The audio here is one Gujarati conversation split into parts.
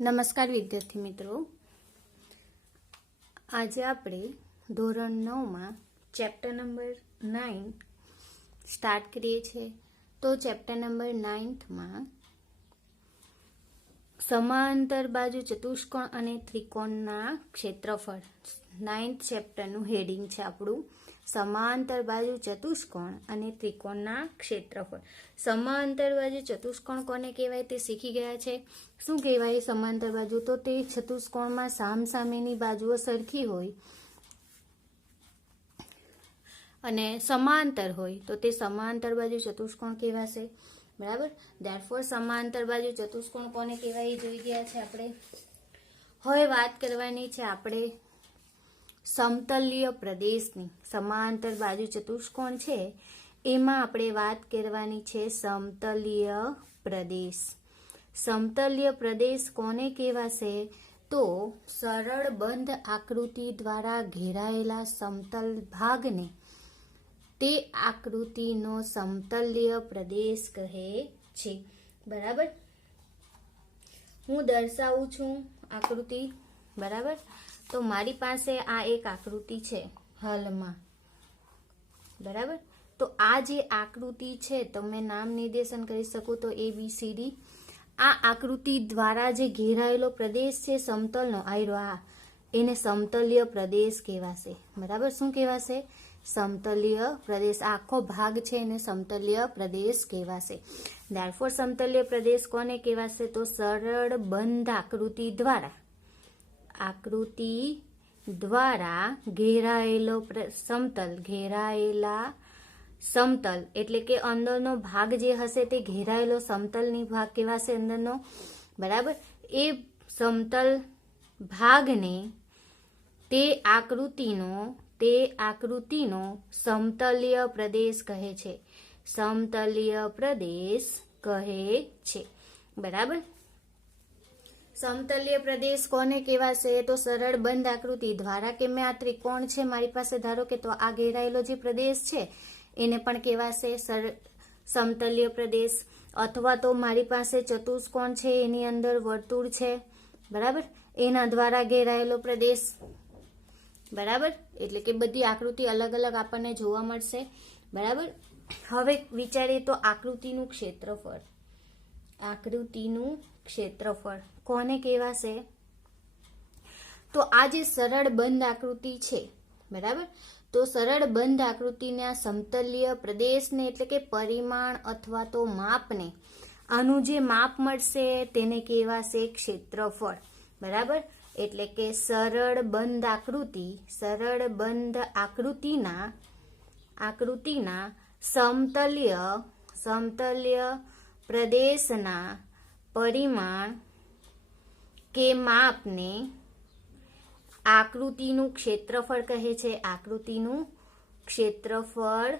નમસ્કાર વિદ્યાર્થી મિત્રો, આજે આપણે ધોરણ 9માં ચેપ્ટર નંબર 9 સ્ટાર્ટ કરીએ છીએ. તો ચેપ્ટર નંબર 9માં સમાંતર બાજુ ચતુષ્કોણ અને ત્રિકોણના ક્ષેત્રફળ 9th ચેપ્ટરનું હેડિંગ છે આપણું સમાંતર બાજુ ચતુષ્કોણ અને ત્રિકોણના ક્ષેત્રફળ. સમાંતર બાજુ ચતુષ્કોણ કોને કહેવાય તે શીખી ગયા છે. શું કહેવાય સમાંતર બાજુ? તો તે ચતુષ્કોણમાં સામસામેની બાજુઓ સરખી હોય અને સમાંતર હોય તો તે સમાંતર બાજુ ચતુષ્કોણ કહેવાશે. બરાબર. ધેરફોર સમાંતર બાજુ ચતુષ્કોણ કોને કહેવાય એ જોઈ ગયા છે આપણે. હવે વાત કરવાની છે આપણે સમતલીય પ્રદેશની. સમાંતર બાજુ ચતુષ્કોણ છે એમાં આપણે વાત કરવાની છે સમતલીય પ્રદેશ. સમતલીય પ્રદેશ કોને કહેવાશે? તો સરળ બંધ આકૃતિ દ્વારા ઘેરાયેલા સમતલ ભાગને તે આકૃતિનો સમતલીય પ્રદેશ કહે છે. બરાબર. હું દર્શાવું છું આકૃતિ. બરાબર. તો મારી પાસે આ એક આકૃતિ છે હાલમાં. બરાબર. તો આ જે આકૃતિ છે તમે નામ નિર્દેશન કરી શકો તો ABCD. આ આકૃતિ દ્વારા જે ઘેરાયેલો પ્રદેશ છે સમતલનો આ એને સમતલીય પ્રદેશ કહેવાશે. બરાબર. શું કહેવાશે? સમતલીય પ્રદેશ. આખો ભાગ છે એને સમતલીય પ્રદેશ કહેવાશે. ધેરફોર સમતલીય પ્રદેશ કોને કહેવાશે? તો સરળ બંધ આકૃતિ દ્વારા ઘેરાયેલો ઘેરાયેલા સમતલ એટલે કે અંદરનો ભાગ જે હશે તે ઘેરાયેલો સમતલની ભાગ કહેવાશે અંદરનો. બરાબર. એ સમતલ ભાગને તે આકૃતિનો સમતલીય પ્રદેશ કહે છે. સમતલીય પ્રદેશ કહે છે. બરાબર. સમતલીય પ્રદેશ કોને કહેવાશે? તો સરળ બંધ આકૃતિ દ્વારા કે મેં આ ત્રિકોણ છે મારી પાસે, ધારો કે તો આ ઘેરાયેલો જે પ્રદેશ છે એને પણ કહેવાશે સમતલીય પ્રદેશ. અથવા તો મારી પાસે ચતુષ્કોણ છે એની અંદર વર્તુળ છે. બરાબર. એના દ્વારા ઘેરાયેલો પ્રદેશ. બરાબર. એટલે કે બધી આકૃતિ અલગ અલગ આપણને જોવા મળશે. બરાબર. હવે વિચારીએ તો આકૃતિનું ક્ષેત્રફળ. આકૃતિનું ક્ષેત્રફળ કોને કહેવાશે? તો આ જે સરળ બંધ આકૃતિ છે. બરાબર. તો સરળ બંધ આકૃતિના સમતલીય પ્રદેશને એટલે કે પરિમાણ અથવા તો માપને આનું જે માપ મળશે તેને કહેવાશે ક્ષેત્રફળ. બરાબર. એટલે કે સરળ બંધ આકૃતિના સમતલીય પ્રદેશના પરિમાણ કે માપને આકૃતિનું ક્ષેત્રફળ કહે છે. આકૃતિનું ક્ષેત્રફળ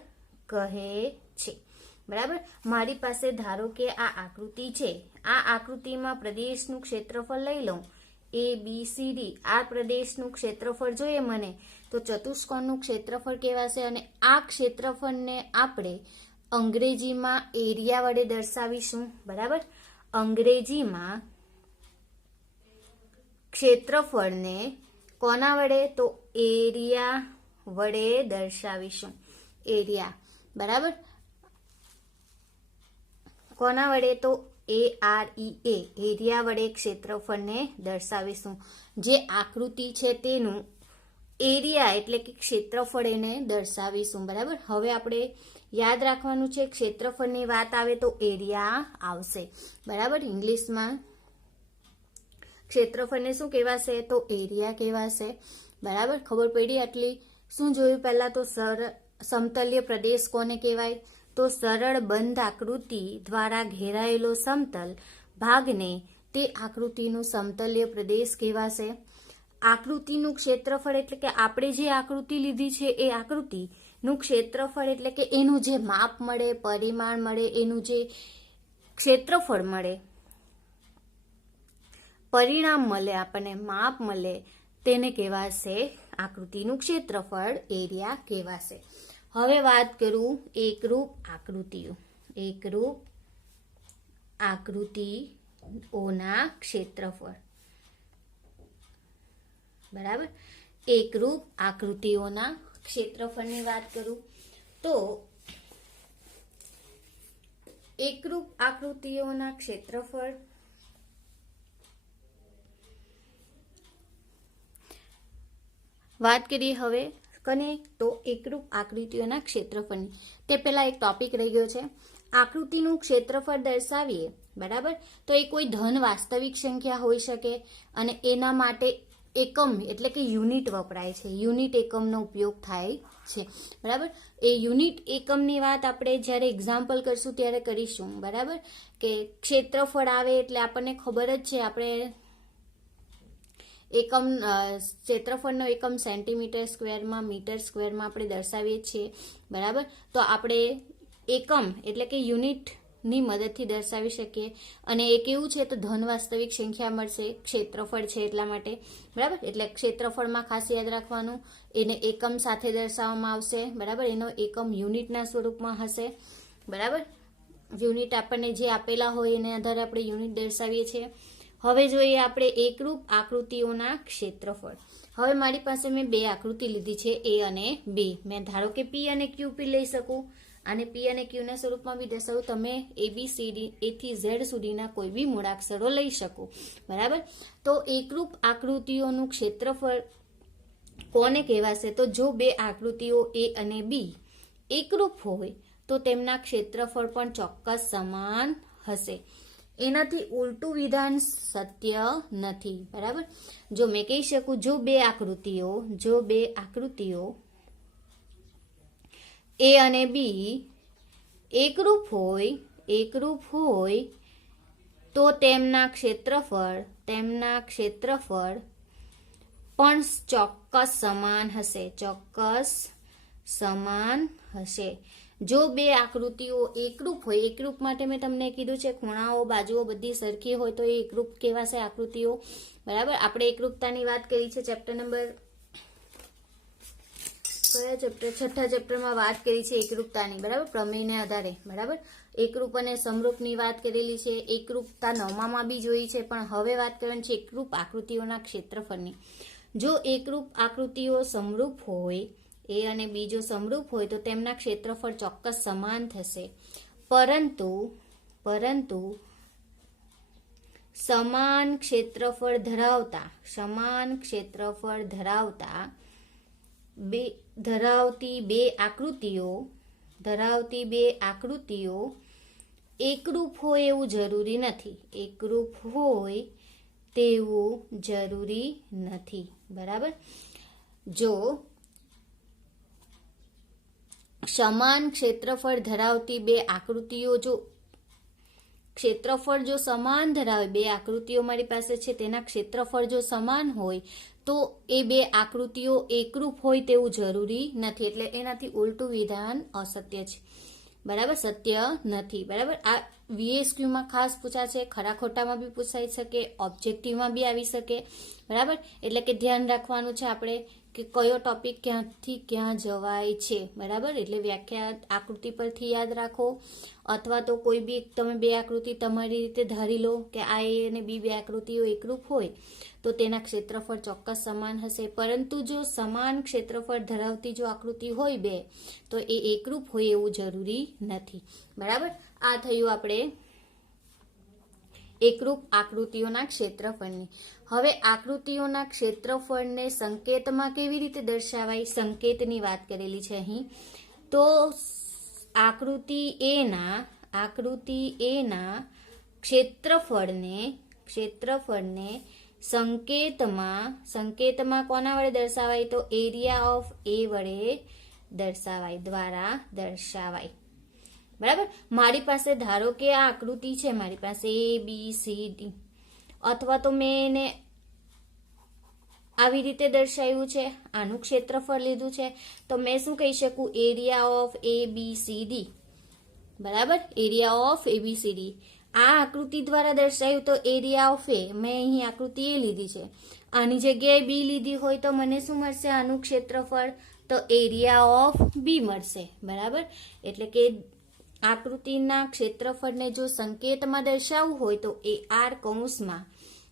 કહે છે. બરાબર. મારી પાસે ધારો કે આ આકૃતિ છે. આ આકૃતિમાં પ્રદેશનું ક્ષેત્રફળ લઈ લઉં ABCD. આ પ્રદેશનું ક્ષેત્રફળ જોઈએ મને તો ચતુષ્કોણનું ક્ષેત્રફળ કહેવાશે. અને આ ક્ષેત્રફળને આપણે અંગ્રેજીમાં એરિયા વડે દર્શાવીશું. બરાબર. અંગ્રેજીમાં ક્ષેત્રફળને કોના વડે? તો એરિયા વડે દર્શાવીશું. એરિયા. બરાબર. કોના વડે? તો AREA. એરિયા વડે ક્ષેત્રફળને દર્શાવીશું. જે આકૃતિ છે તેનું એરિયા એટલે કે ક્ષેત્રફળ એને દર્શાવીશું. બરાબર. હવે આપણે યાદ રાખવાનું છે ક્ષેત્રફળની વાત આવે તો એરિયા આવશે. બરાબર. ઇંગ્લિશમાં ક્ષેત્રફળને શું કહેવાશે? તો એરિયા કહેવાશે. બરાબર. ખબર પડી આટલી? શું જોયું પહેલા? તો સમતલીય પ્રદેશ કોને કહેવાય? તો સરળ બંધ આકૃતિ દ્વારા ઘેરાયેલો સમતલ ભાગને તે આકૃતિનું સમતલીય પ્રદેશ કહેવાશે. આકૃતિનું ક્ષેત્રફળ એટલે કે આપણે જે આકૃતિ લીધી છે એ આકૃતિનું ક્ષેત્રફળ એટલે કે એનું જે માપ મળે, પરિમાણ મળે, એનું જે ક્ષેત્રફળ મળે, પરિણામ મળે, આપણને માપ મળે તેને કહેવાશે આકૃતિનું ક્ષેત્રફળ. એરિયા કહેવાશે. હવે વાત કરું એકરૂપ આકૃતિઓના ક્ષેત્રફળ. બરાબર. એકરૂપ આકૃતિઓના ક્ષેત્રફળની વાત કરું તો એકરૂપ આકૃતિઓના ક્ષેત્રફળ વાત કરીએ હવે કને તો એકરૂપ આકૃતિઓના ક્ષેત્રફળની. તે પહેલા એક ટોપિક રહી ગયો છે. આકૃતિનું ક્ષેત્રફળ દર્શાવીએ, બરાબર, તો એ કોઈ ધન વાસ્તવિક સંખ્યા હોઈ શકે અને એના માટે એકમ એટલે કે યુનિટ વપરાય છે. યુનિટ એકમનો ઉપયોગ થાય છે, બરાબર. એ યુનિટ એકમની વાત આપણે જ્યારે એક્ઝામ્પલ કરશું ત્યારે કરીશું, બરાબર. કે ક્ષેત્રફળ આવે એટલે આપણને ખબર જ છે, આપણે એકમ ક્ષેત્રફળનો એકમ સેન્ટીમીટર સ્ક્વેરમાં, મીટર સ્ક્વેરમાં આપણે દર્શાવીએ છીએ, બરાબર. તો આપણે એકમ એટલે કે યુનિટની મદદથી દર્શાવી શકીએ અને એ કેવું છે તો ધન વાસ્તવિક સંખ્યા મળશે, ક્ષેત્રફળ છે એટલા માટે, બરાબર. એટલે ક્ષેત્રફળમાં ખાસ યાદ રાખવાનું, એને એકમ સાથે દર્શાવવામાં આવશે, બરાબર. એનો એકમ યુનિટના સ્વરૂપમાં હશે, બરાબર. યુનિટ આપણને જે આપેલા હોય એને આધારે આપણે યુનિટ દર્શાવીએ છીએ. હવે જોઈએ આપણે એકરૂપ આકૃતિઓના ક્ષેત્રફળ. હવે મારી પાસે મેં બે આકૃતિ લીધી છે, એ અને બી. મેં ધારો કે પી અને ક્યુ પી લઈ શકું અને પી અને ક્યુના સ્વરૂપમાં બી દર્શાવું. તમે ABCD A થી Z સુધીના કોઈ બી મૂળાક્ષરો લઈ શકો, બરાબર. તો એકરૂપ આકૃતિઓનું ક્ષેત્રફળ કોને કહેવાશે? તો જો બે આકૃતિઓ A અને B એકરૂપ હોય તો તેમના ક્ષેત્રફળ પણ ચોક્કસ સમાન હશે. એનાથી ઉલટું વિધાન સત્ય નથી, બરાબર. જો મેં કહી શકું જો બે આકૃતિઓ A અને B એકરૂપ હોય તો તેમના ક્ષેત્રફળ પણ ચોક્કસ સમાન હશે. જો બે આકૃતિઓ એકરૂપ હોય, એકરૂપ માટે મેં તમને કીધું છે ખૂણાઓ, બાજુઓ બધી સરખી હોય તો એ એકરૂપ કહેવાશે આકૃતિઓ, બરાબર. આપણે એકરૂપતાની વાત કરી છે ચેપ્ટર નંબર કયા ચેપ્ટર? 6થા ચેપ્ટરમાં વાત કરી છે એકરૂપતાની, બરાબર, પ્રમેયને આધારે, બરાબર. એકરૂપ અને સમરૂપની વાત કરેલી છે. એકરૂપતા 9માં બી જોઈ છે, પણ હવે વાત કરવાની છે એકરૂપ આકૃતિઓના ક્ષેત્રફળની. જો એકરૂપ આકૃતિઓ સમરૂપ હોય, A અને B જો સમરૂપ હોય તો તેમના ક્ષેત્રફળ ચોક્કસ સમાન થશે, પરંતુ સમાન ક્ષેત્રફળ ધરાવતી બે આકૃતિઓ એકરૂપ હોય એવું જરૂરી નથી, બરાબર. જો સમાન ક્ષેત્રફળ ધરાવતી બે આકૃતિઓ ક્ષેત્રફળ જો સમાન ધરાવે, બે આકૃતિઓ મારી પાસે છે તેના ક્ષેત્રફળ જો સમાન હોય તો એ બે આકૃતિઓ એકરૂપ હોય તેવું જરૂરી નથી. એટલે એનાથી ઉલટું વિધાન અસત્ય છે, બરાબર, સત્ય નથી, બરાબર. આ VSQમાં ખાસ પૂછાશે, ખરા ખોટામાં બી પૂછાઈ શકે, ઓબ્જેક્ટિવમાં બી આવી શકે, બરાબર. એટલે કે ધ્યાન રાખવાનું છે આપણે કે કયો ટોપિક ક્યાંથી ક્યાં જવાય છે, બરાબર. એટલે વ્યાખ્યા આકૃતિ પરથી યાદ રાખો, અથવા તો કોઈ બી તમે બે આકૃતિ તમારી રીતે ધારી લો કે આ A અને B બે આકૃતિઓ એકરૂપ હોય તો તેના ક્ષેત્રફળ ચોક્કસ સમાન હશે. પરંતુ જો સમાન ક્ષેત્રફળ ધરાવતી જો આકૃતિ હોય બે તો એ એકરૂપ હોય એવું જરૂરી નથી, બરાબર. આ થયું આપણે એકરૂપ આકૃતિઓના ક્ષેત્રફળની. હવે આકૃતિઓના ક્ષેત્રફળને સંકેતમાં કેવી રીતે દર્શાવાય, સંકેતની વાત કરેલી છે અહીં. તો આકૃતિ A ના ક્ષેત્રફળને સંકેતમાં કોના વડે દર્શાવાય? તો એરિયા ઓફ A વડે દ્વારા દર્શાવાય, બરાબર. મારી પાસે ધારો કે આ આકૃતિ છે, મારી પાસે ABCD, અથવા તો મેં એને આવી રીતે દર્શાવ્યું છે, આનું ક્ષેત્રફળ લીધું છે, તો મેં શું કહી શકું? એરિયા ઓફ ABCD, બરાબર. એરિયા ઓફ ABCD આ આકૃતિ દ્વારા દર્શાવ્યું તો એરિયા ઓફ A, મેં અહીં આકૃતિ A લીધી છે, આની જગ્યાએ B લીધી હોય તો મને શું મળશે? આનું ક્ષેત્રફળ, તો એરિયા ઓફ B મળશે, બરાબર. એટલે કે આકૃતિના ક્ષેત્રફળને જો સંકેતમાં દર્શાવવું હોય તો AR કૌંસમાં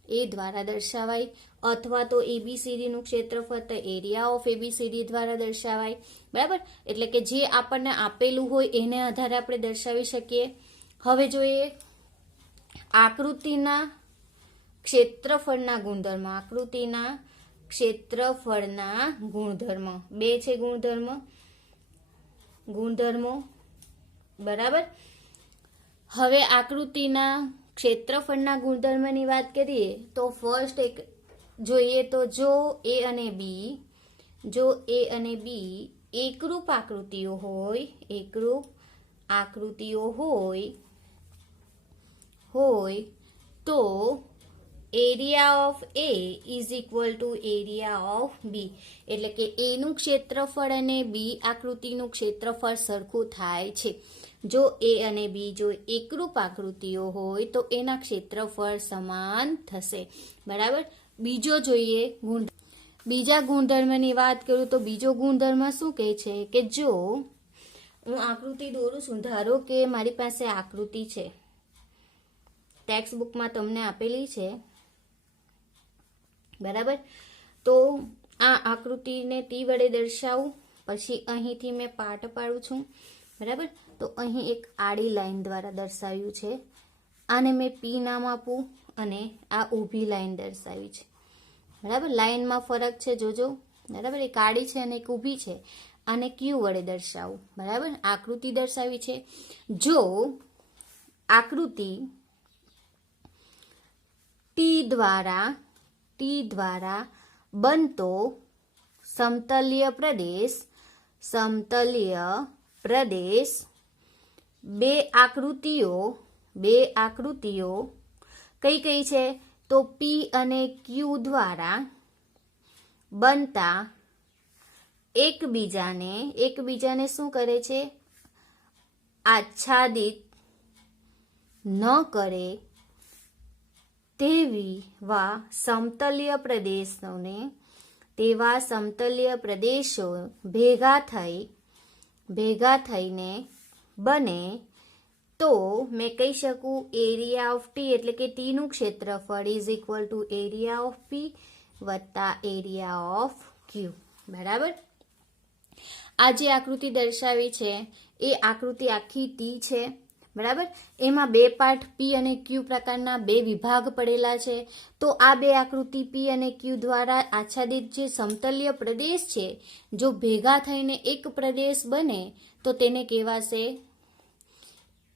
એ દ્વારા દર્શાવાય, અથવા તો ABCD નું ક્ષેત્રફળ તો એરિયા ઓફ ABCD દ્વારા દર્શાવાય. બરાબર, એટલે કે જે આપણને આપેલું હોય એને આધારે આપણે દર્શાવી શકીએ. હવે જોઈએ આકૃતિના ક્ષેત્રફળના ગુણધર્મ. આકૃતિના ક્ષેત્રફળના ગુણધર્મ બે છે ગુણધર્મો. બરાબર, હવે આકૃતિના ક્ષેત્રફળના ગુણધર્મની વાત કરીએ તો ફર્સ્ટ એક જોઈએ તો જો A અને B એકરૂપ આકૃતિઓ હોય તો area of A is equal to area of B, એટલે કે A નું ક્ષેત્રફળ અને B આકૃતિનું ક્ષેત્રફળ સરખું થાય છે. જો A અને B જો એકરૂપ આકૃતિઓ હોય તો એના ક્ષેત્રફળ સમાન થશે. બરાબર, બીજો જોઈએ બીજા ગુણધર્મની વાત કરું તો બીજો ગુણધર્મ શું કહે છે કે જો હું આકૃતિ દોરું છું, ધારો કે મારી પાસે આકૃતિ છે, ટેક્સ્ટ બુકમાં તમને આપેલી છે. બરાબર, તો આ આકૃતિને T વડે દર્શાવું, પછી અહીંથી મેં પાર્ટ પાડું છું. બરાબર, તો અહીં એક આડી લાઈન દ્વારા દર્શાવ્યું છે, આને મેં P નામ આપું અને આ ઊભી લાઈન દર્શાવી છે. બરાબર, લાઈનમાં ફરક છે જોજો. બરાબર, એક આડી છે અને એક ઊભી છે, આને Q વડે દર્શાવું. બરાબર, આકૃતિ દર્શાવી છે. જો આકૃતિ T દ્વારા બનતો સમતલ્ય પ્રદેશ બે આકૃતિઓ કઈ છે તો P અને Q દ્વારા બનતા એકબીજાને શું કરે છે, આચ્છાદિત ન કરે તેવા સમતલ્ય પ્રદેશો ભેગા થઈને બને તો મેં કહી શકું એરિયા ઓફ T, એટલે કે T નું ક્ષેત્રફળ is equal to area of P વત્તા એરિયા ઓફ Q. બરાબર, આ જે આકૃતિ દર્શાવી છે એ આકૃતિ આખી T છે. બરાબર, એમાં બે પાર્ટ P અને Q પ્રકારના બે વિભાગ પડેલા છે. તો આ બે આકૃતિ P અને Q દ્વારા આચ્છાદિત જે સમતલ્ય પ્રદેશ છે, જો ભેગા થઈને એક પ્રદેશ બને તો તેને કહેવાશે,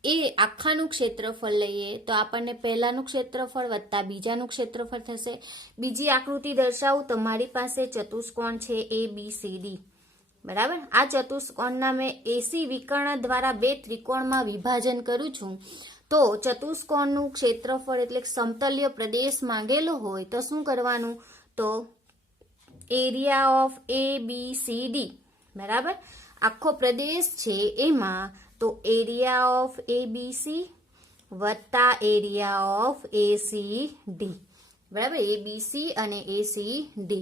એ આખાનું ક્ષેત્રફળ લઈએ તો આપણને પહેલાનું ક્ષેત્રફળ વત્તા બીજાનું ક્ષેત્રફળ થશે. બીજી આકૃતિ દર્શાવું, તમારી પાસે ચતુષ્કોણ છે ABCD. બરાબર, આ ચતુષ્કોણના મેં AC વિકર્ણ દ્વારા બે ત્રિકોણમાં વિભાજન કરું છું. તો ચતુષ્કોણનું ક્ષેત્રફળ એટલે સમતલ્ય પ્રદેશ માંગેલો હોય તો શું કરવાનું, તો એરિયા ઓફ ABCD. બરાબર, આખો પ્રદેશ છે એમાં તો એરિયા ઓફ ABC વત્તા એરિયા ઓફ ACD. બરાબર, ABC અને ACD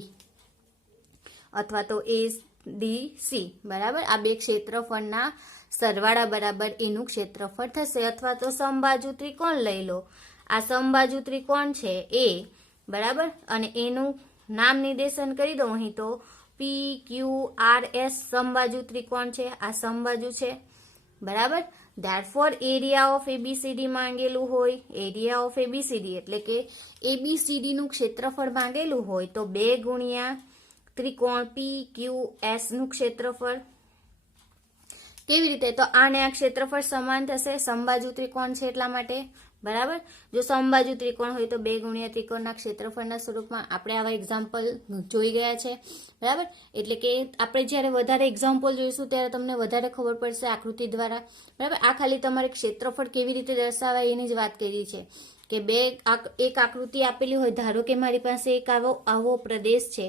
અથવા તો ADC. બરાબર, આ બે ક્ષેત્રફળના સરવાળા બરાબર એનું ક્ષેત્રફળ થશે. અથવા તો સમબાજુ ત્રિકોણ લઈ લો, આ સમબાજુ ત્રિકોણ છે એ. બરાબર, અને એનું નામ નિર્દેશન કરી દઉં અહીં તો PQRS સમબાજુ ત્રિકોણ છે, આ સમબાજુ છે. બરાબર, ધેરફોર એરિયા ઓફ ABCD માંગેલું હોય, એરિયા ઓફ ABCD એટલે કે ABCD નું ક્ષેત્રફળ માંગેલું હોય તો 2 ગુણ્યા ત્રિકોણ PQS નું ક્ષેત્રફળ. કેવી રીતે, તો આને આ ક્ષેત્રફળ સમાન થશે, સમબાજુ ત્રિકોણ છે એટલા માટે. બરાબર, જો સમબાજુ ત્રિકોણ હોય તો 2 ગુણ્યા ત્રિકોણના ક્ષેત્રફળના સ્વરૂપમાં આપણે આવા એક્ઝામ્પલ જોઈ ગયા છે. બરાબર, એટલે કે આપણે જ્યારે વધારે એક્ઝામ્પલ જોઈશું ત્યારે તમને વધારે ખબર પડશે આકૃતિ દ્વારા. બરાબર, આ ખાલી તમારે ક્ષેત્રફળ કેવી રીતે દર્શાવાય એની જ વાત કરી છે કે એક આકૃતિ આપેલી હોય, ધારો કે મારી પાસે એક આવો પ્રદેશ છે,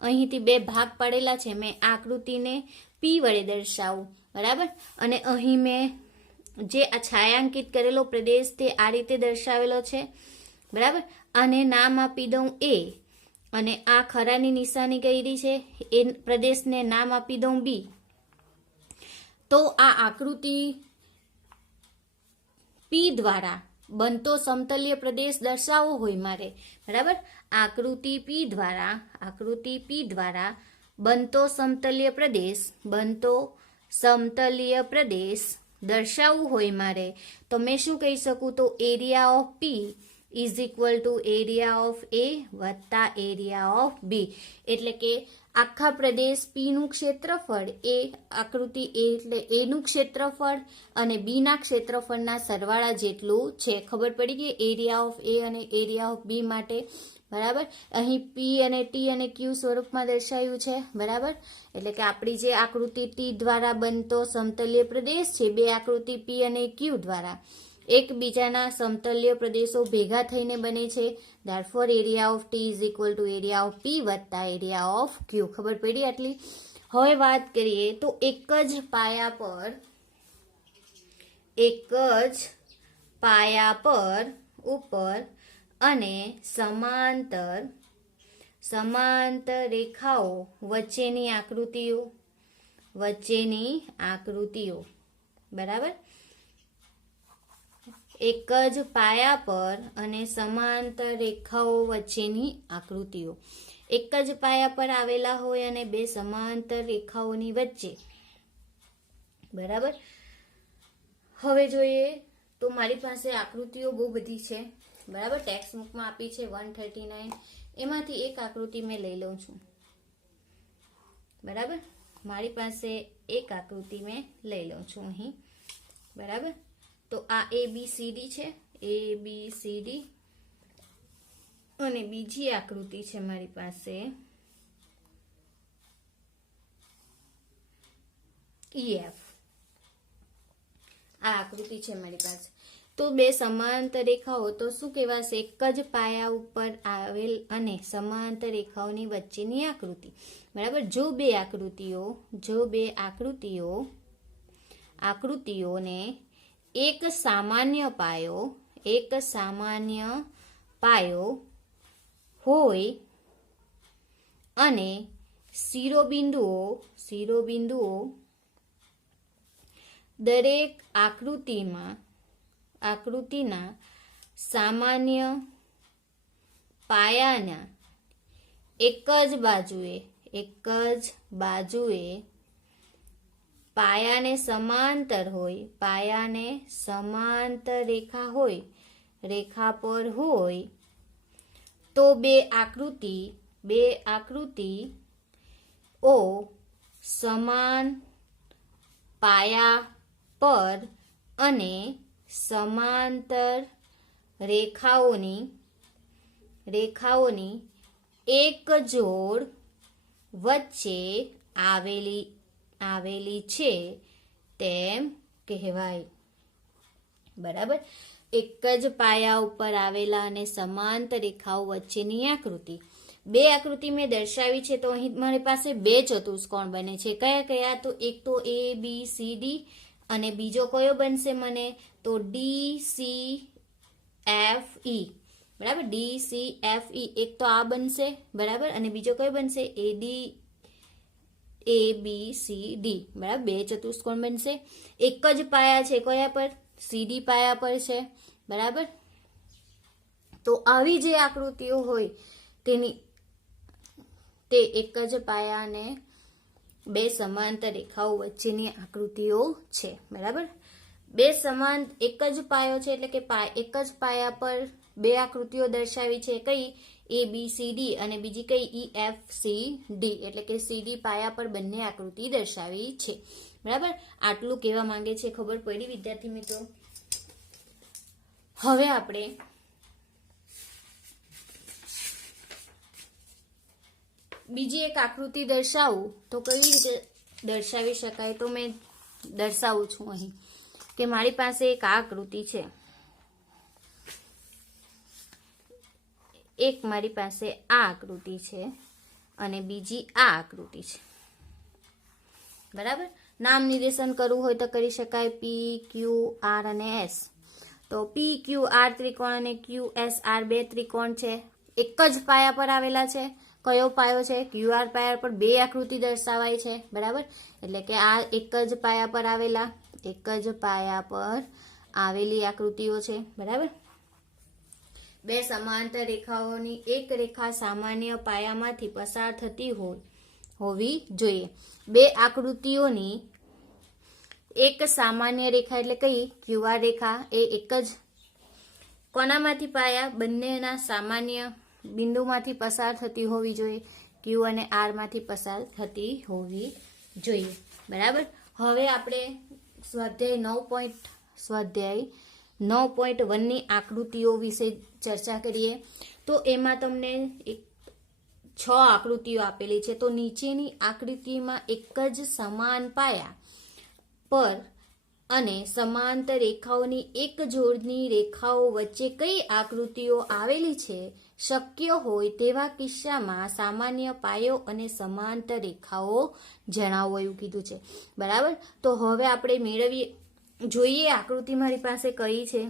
અહીંથી બે ભાગ પડેલા છે, મેં આ આકૃતિને P વડે દર્શાવું. બરાબર, અને અહીં મેં જે આ છાયાંકિત કરેલો પ્રદેશ તે આ રીતે દર્શાવેલો છે. બરાબર, આને નામ આપી દઉં A, અને આ ખરાની નિશાની કરી છે એ પ્રદેશને નામ આપી દઉં B. તો આ આકૃતિ P દ્વારા બનતો સમતલીય પ્રદેશ દર્શાવવો હોય મારે, બરાબર, આકૃતિ P દ્વારા બનતો સમતલીય પ્રદેશ દર્શાવવું હોય મારે, તો મેં શું કહી શકું, તો area of P is equal to area of A વત્તા એરિયા ઓફ B, એટલે કે આખા પ્રદેશ P નું ક્ષેત્રફળ એ આકૃતિ A એટલે A નું ક્ષેત્રફળ અને B ના ક્ષેત્રફળના સરવાળા જેટલું છે. ખબર પડી ગઈ એરિયા ઓફ A અને એરિયા ઓફ B માટે, બરાબર. અહીં P અને T અને Q સ્વરૂપમાં દર્શાવ્યું છે, બરાબર. એટલે કે આપણી જે આકૃતિ T દ્વારા બનતો સમતલીય પ્રદેશ છે, બે આકૃતિ P અને Q દ્વારા એકબીજાના સમતલીય પ્રદેશો ભેગા થઈને બને છે. Therefore area of T is equal to area of P વત્તા એરિયા ઓફ Q. ખબર પડી આટલી. હવે વાત કરીએ તો એક જ પાયા પર ઉપર અને સમાંતર રેખાઓ વચ્ચેની આકૃતિઓ, બરાબર. એક જ પાયા પર અને સમાંતર રેખાઓ વચ્ચેની આકૃતિઓ, એક જ પાયા પર આવેલા હોય અને બે સમાંતર રેખાઓની વચ્ચે, બરાબર. હવે જોઈએ તો મારી પાસે આકૃતિઓ બહુ બધી છે, બરાબર. ટેક્સ્ટ બુકમાં આપી છે 139, એમાંથી એક આકૃતિ મેં લઈ લઉં છું, બરાબર. મારી પાસે એક આકૃતિ મેં લઈ લઉં છું અહીં, બરાબર. તો આ ABCD છે, ABCD, અને બીજી આકૃતિ છે મારી પાસે EF. આ આકૃતિ છે મારી પાસે. તો બે સમાંતર રેખાઓ તો શું કહેવાશે, એક જ પાયા ઉપર આવેલ અને સમાંતર રેખાઓની વચ્ચેની આકૃતિ, બરાબર. જો બે આકૃતિઓને એક સામાન્ય પાયો હોય અને શિરોબિંદુઓ દરેક આકૃતિના સામાન્ય પાયાના એક જ બાજુએ પાયાને સમાંતર રેખા પર હોય, તો બે આકૃતિઓ સમાન પાયા પર અને સમાંતર રેખાઓની એક જોડ વચ્ચે આવેલી છે તેમ કહેવાય, બરાબર. એક જ પાયા ઉપર આવેલા અને સમાંતર રેખાઓ વચ્ચેની આકૃતિ. બે આકૃતિ મેં દર્શાવી છે, તો અહીં મારી પાસે બે ચતુષ્કોણ બને છે. કયા? તો એક તો ABCD અને બીજો કયો બનશે મને, તો DCFE, બરાબર. DCFE એક તો આ બનશે, બરાબર, અને બીજો કયો બનશે, ABCD, બરાબર. બે ચતુષ્કોણ બનશે. એક જ પાયા છે, કયા પર, CD પાયા પર છે, બરાબર. તો આવી જે આકૃતિઓ હોય તે એક જ પાયા અને બે સમાંતર રેખાઓ વચ્ચેની આકૃતિઓ છે, બરાબર. એક જ પાયો છે, એટલે કે એક જ પાયા પર બે આકૃતિઓ દર્શાવી છે. કઈ, ABCD અને બીજી કઈ, EFCD, એટલે કે CD પાયા પર બંને આકૃતિ દર્શાવી છે, બરાબર. આટલું કહેવા માંગે છે, ખબર પડી વિદ્યાર્થી મિત્રો. હવે આપણે બીજી એક આકૃતિ દર્શાવું તો કઈ રીતે દર્શાવી શકાય, તો મેં દર્શાવું છું અહીં કે મારી પાસે એક આકૃતિ છે, એક મારી પાસે આ આકૃતિ છે અને બીજી આ આકૃતિ છે, બરાબર. નામ નિર્દેશન કરવું હોય તો કરી શકાય P, Q, R અને S. તો P, Q, R ત્રિકોણ અને Q, S, R બે ત્રિકોણ છે, એક જ પાયા પર આવેલા છે. કયો પાયો છે, QR પાયા પર બે આકૃતિ દર્શાવાય છે, બરાબર. એટલે કે આ એક જ પાયા પર આવેલી આકૃતિઓ છે. બરાબર. બે સમાંતર રેખાઓની એક રેખા સામાન્ય પાયામાંથી પસાર થતી હોવી જોઈએ. બે આકૃતિઓની એક સામાન્ય રેખા એટલે કઈ ક્યુઆર રેખા એ એક જ કોનામાંથી પાયા બંનેના સામાન્ય બિંદુમાંથી પસાર થતી હોવી જોઈએ. ક્યુ અને આર માંથી પસાર થતી હોવી જોઈએ. બરાબર. હવે આપણે સ્વાધ્યાય 9.1 ની આકૃતિઓ વિશે ચર્ચા કરીએ. તો એમાં તમને 6 આકૃતિઓ આપેલી છે. તો નીચેની આકૃતિમાં એક જ સમાન પાયા પર અને સમાંતર રેખાઓની એક જોડની રેખાઓ વચ્ચે કઈ આકૃતિઓ આવેલી છે? શક્ય હોય તેવા કિસ્સામાં સામાન્ય પાયો અને સમાંતર રેખાઓ જણાવો એવું કીધું છે. બરાબર. તો હવે આપણે જોઈએ આકૃતિ મારી પાસે કઈ છે.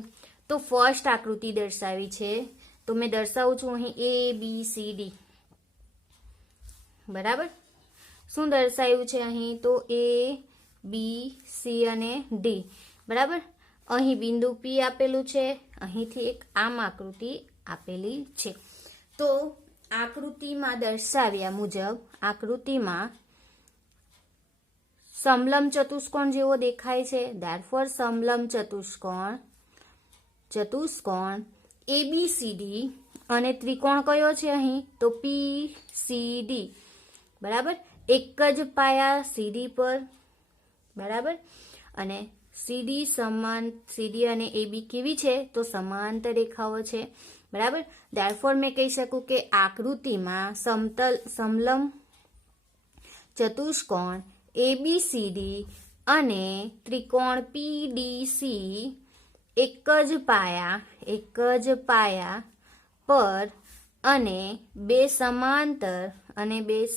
તો ફર્સ્ટ આકૃતિ દર્શાવી છે. તો મેં દર્શાવું છું અહીં ABCD. બરાબર. શું દર્શાવ્યું છે અહીં? તો ABC અને D. બરાબર. અહીં બિંદુ P આપેલું છે. અહીંથી એક આમ આકૃતિ આપેલી છે. તો આકૃતિમાં દર્શાવ્યા મુજબ આકૃતિમાં સમલંબ ચતુષ્કોણ જેવો દેખાય છે. ધેરફોર સમલંબ ચતુષ્કોણ ABCD અને ત્રિકોણ કયો છે અહીં? તો PCD. બરાબર. એક જ પાયા CD પર. બરાબર. અને CD અને AB કેવી છે? તો સમાંતર રેખાઓ છે. બરાબર. ધેરફોર મેં કહી શકું કે આકૃતિમાં સમલંબ ચતુષ્કોણ ABCD અને ત્રિકોણ PDC એક જ પાયા પર અને બે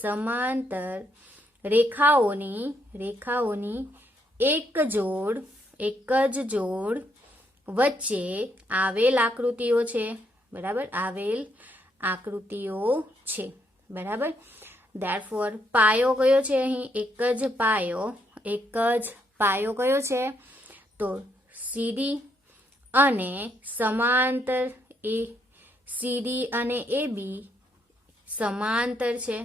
સમાંતર રેખાઓની એક જ જોડ વચ્ચે આવેલ આકૃતિઓ છે. બરાબર. આવેલ આકૃતિઓ છે. બરાબર. ધેરફોર પાયો કયો છે અહીં? એક જ પાયો કયો છે? તો CD અને સમાંતર CD અને AB સમાંતર છે.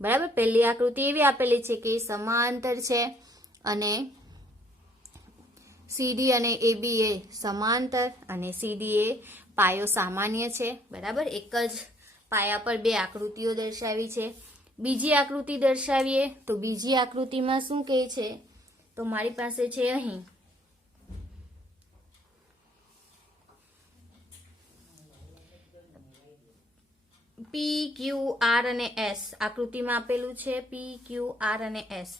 બરાબર. પહેલી આકૃતિ એવી આપેલી છે કે સમાંતર છે અને CD અને AB એ સમાંતર અને CD એ પાયો સામાન્ય છે. બરાબર. એક જ પાયા પર બે આકૃતિઓ દર્શાવી છે. બીજી આકૃતિ દર્શાવીએ તો બીજી આકૃતિમાં શું કહે છે? તો મારી પાસે છે અહીં PQR અને S આકૃતિમાં આપેલું છે. PQR અને S.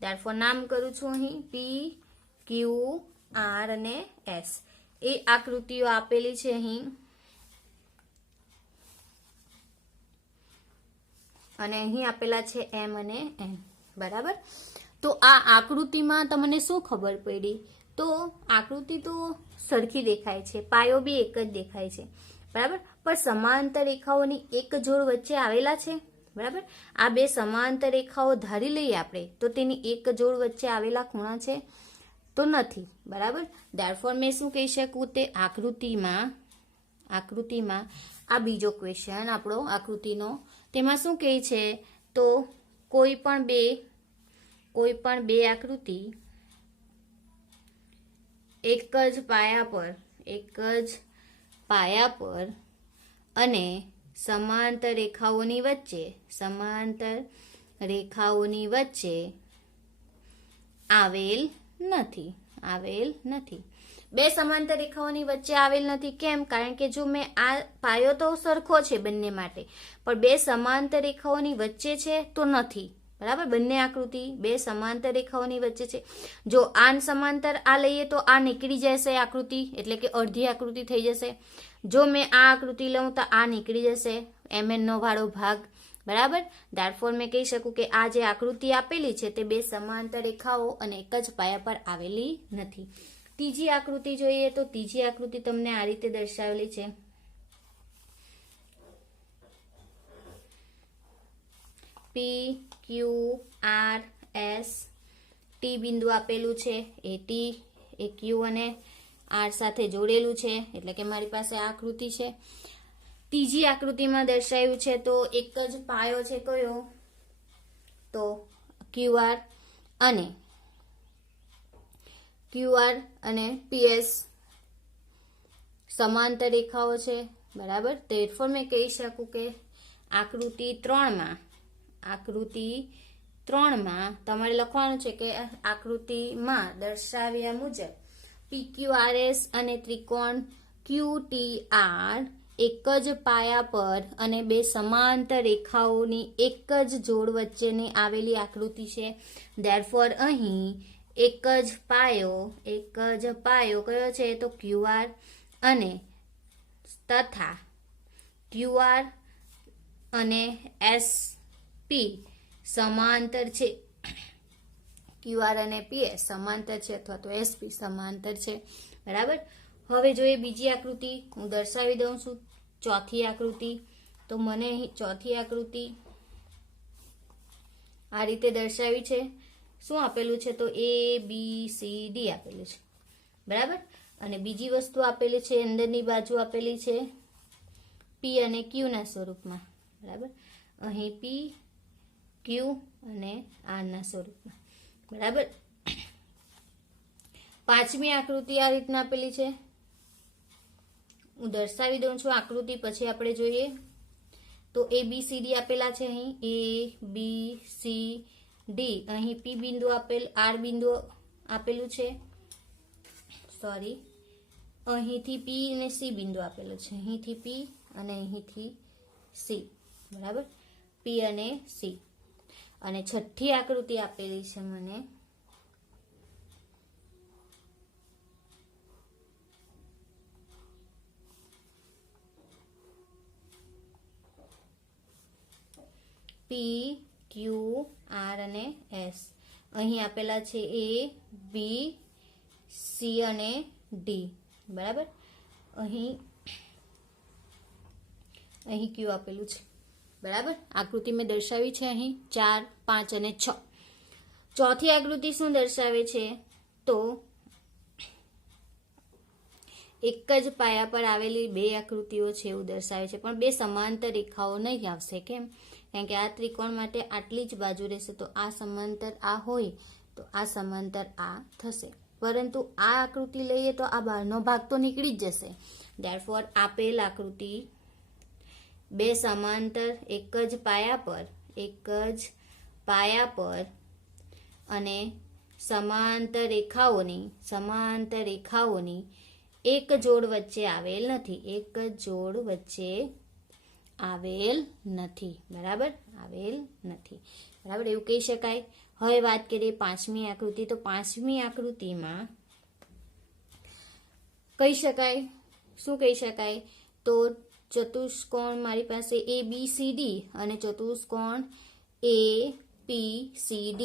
ધેરફોર નામ કરું છું અહીં PQR અને S. એ આકૃતિઓ આપેલી છે અહીં અને અહીં આપેલા છે M અને N. બરાબર. તો આ આકૃતિમાં તમને શું ખબર પડી? તો આકૃતિ તો સરખી દેખાય છે. પાયો બી એક જ દેખાય છે. બરાબર. પણ સમાંતર રેખાઓની એક જોડ વચ્ચે આવેલા છે. બરાબર. આ બે સમાંતર રેખાઓ ધારી લઈએ આપણે તો તેની એક જોડ વચ્ચે આવેલા ખૂણા છે? તો નથી. બરાબર. ધેરફોર મેં શું કહી શકું? તે આકૃતિમાં આ બીજો ક્વેશ્ચન આપણો આકૃતિનો. તેમાં શું કહે છે? તો કોઈ પણ બે આકૃતિ એક જ પાયા પર અને સમાંતર રેખાઓની વચ્ચે આવેલ નથી. બે સમાંતર રેખાઓની વચ્ચે આવેલ નથી. કેમ? કારણ કે જો મેં આ પાયો તો સરખો છે બંને માટે, પણ બે સમાંતર રેખાઓની વચ્ચે છે તો નથી. બરાબર. બંને આકૃતિ બે સમાંતર રેખાઓની વચ્ચે છે. જો આ સમાંતર આ લઈએ તો આ નીકળી જશે આકૃતિ, એટલે કે અડધી આકૃતિ થઈ જશે. જો મેં આ આકૃતિ લઉં તો આ નીકળી જશે, MN નો વાળો ભાગ. બરાબર. ધેરફોર મેં કહી શકું કે આ જે આકૃતિ આપેલી છે તે બે સમાંતર રેખાઓ અને એક જ પાયા પર આવેલી નથી. ત્રીજી આકૃતિ જોઈએ તો ત્રીજી આકૃતિ તમને આ રીતે દર્શાવેલી છે. PQRS. T બિંદુ આપેલું છે. એ T એ Q અને આર સાથે જોડેલું છે એટલે કે મારી પાસે આ આકૃતિ છે. ત્રીજી આકૃતિમાં દર્શાવ્યું છે તો એક જ પાયો છે કયો, તો ક્યુઆર અને પીએસ સમાંતર રેખાઓ છે, બરાબર. therefore મેં કહી શકું કે આકૃતિ 3માં તમારે લખવાનું છે કે આકૃતિમાં દર્શાવ્યા મુજબ PQRS અને ત્રિકોણ QTR એક જ પાયા પર અને બે સમાંતર રેખાઓની એક જ જોડ વચ્ચેની આવેલી આકૃતિ છે. therefore અહીં એક જ પાયો કયો છે તો QR અને તથા QR અને SP સમાંતર છે. QR અને PS સમાંતર છે અથવા તો SP સમાંતર છે, બરાબર. હવે જોઈએ બીજી આકૃતિ હું દર્શાવી દઉં છું. ચોથી આકૃતિ, તો મને અહીં ચોથી આકૃતિ આ રીતે દર્શાવી છે. શું આપેલું છે તો ABCD આપેલું છે, બરાબર. અને બીજી વસ્તુ આપેલી છે, અંદરની બાજુ આપેલી છે P અને Q ના સ્વરૂપમાં, બરાબર. અહીં P Q અને R ના સ્વરૂપમાં, બરાબર. પાંચમી આકૃતિ આ રીતના આપેલી છે. હું દર્શાવી દઉં છું આકૃતિ, પછી આપણે જોઈએ. તો ABCD આપેલા છે. અહીં ABCD, અહીં P બિંદુ R બિંદુ આપેલું છે, સોરી, અહીંથી P અને C બિંદુ આપેલું છે. અહીંથી P અને અહીંથી C, બરાબર. P અને C. અને છઠ્ઠી આકૃતિ આપેલી છે મને, P Q R અને S. અહીં આપેલા છે A B C અને D, બરાબર. અહીં Q આપેલું છે, બરાબર. આકૃતિ મેં દર્શાવી છે અહીં 4, 5 અને 6. ચોથી આકૃતિ શું દર્શાવે છે તો એક જ પાયા પર આવેલી બે આકૃતિઓ છે એવું દર્શાવે છે, પણ બે સમાંતર રેખાઓ નહીં આવશે. કેમ? કારણ કે આ ત્રિકોણ માટે આટલી જ બાજુ રહેશે, તો આ સમાંતર આ હોય તો આ સમાંતર આ થશે. પરંતુ આ આકૃતિ લઈએ તો આ બહારનો ભાગ તો નીકળી જ જશે. therefore આપેલ આકૃતિ બે સમાંતર એક જ પાયા પર અને સમાંતર રેખાઓની એક જોડ વચ્ચે આવેલ નથી, બરાબર. એવું કહી શકાય. હવે વાત કરીએ પાંચમી આકૃતિ. તો પાંચમી આકૃતિમાં શું કહી શકાય તો ચતુષ્કોણ મારી પાસે ABCD અને ચતુષ્કોણ APCD,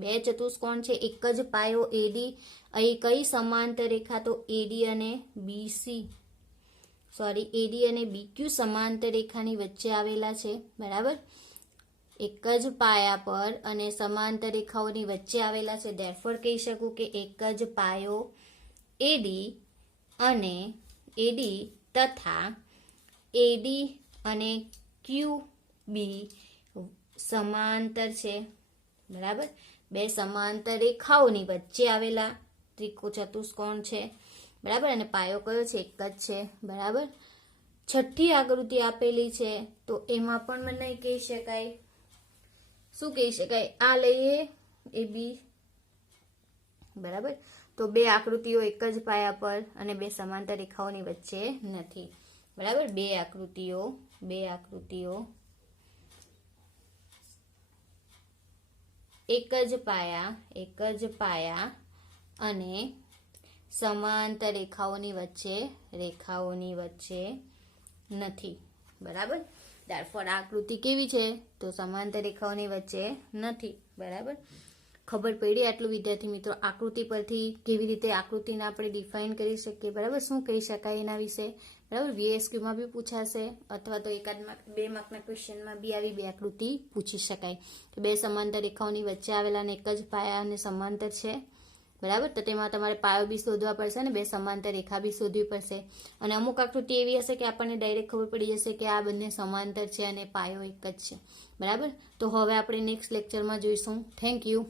બે ચતુષ્કોણ છે, એક જ પાયો AD. અહીં કઈ સમાંતર રેખા તો AD અને BQ સમાંતર રેખાની વચ્ચે આવેલા છે, બરાબર. એક જ પાયા પર અને સમાંતર રેખાઓની વચ્ચે આવેલા છે. therefore કહી શકું કે એક જ પાયો AD તથા AD અને QB સમાંતર છે, બરાબર. બે સમાંતર રેખાઓની વચ્ચે આવેલા ચતુષ્કોણ છે, બરાબર. અને પાયો કયો છે? એક જ છે, બરાબર. છઠ્ઠી આકૃતિ આપેલી છે તો એમાં પણ મને નહીં કહી શકાય. શું કહી શકાય? આ લઈએ AB, બરાબર. તો બે આકૃતિઓ એક જ પાયા પર અને બે સમાંતર રેખાઓની વચ્ચે નથી, બરાબર. બે આકૃતિઓ એક જ પાયા અને સમાંતર રેખાઓની વચ્ચે નથી, બરાબર. therefore આ આકૃતિ કેવી છે તો સમાંતર રેખાઓની વચ્ચે નથી, બરાબર. ખબર પડી આટલું વિદ્યાર્થી મિત્રો? આકૃતિ પરથી કેવી રીતે આકૃતિને આપણે ડિફાઇન કરી શકીએ, બરાબર. શું કહી શકાય એના વિશે, બરાબર. VSQમાં બી પૂછાશે અથવા તો એકાદ માર્ક 2 માર્કના ક્વેશ્ચનમાં બી આવી બે આકૃતિ પૂછી શકાય કે બે સમાંતર રેખાઓની વચ્ચે આવેલા અને એક જ પાયા અને સમાંતર છે, બરાબર. તો તેમાં તમારે પાયો બી શોધવા પડશે અને બે સમાંતર રેખા બી શોધવી પડશે. અને અમુક આકૃતિ એવી હશે કે આપણને ડાયરેક્ટ ખબર પડી જશે કે આ બંને સમાંતર છે અને પાયો એક જ છે. બરાબર. તો હવે આપણે નેક્સ્ટ લેક્ચરમાં જોઈશું. Thank you.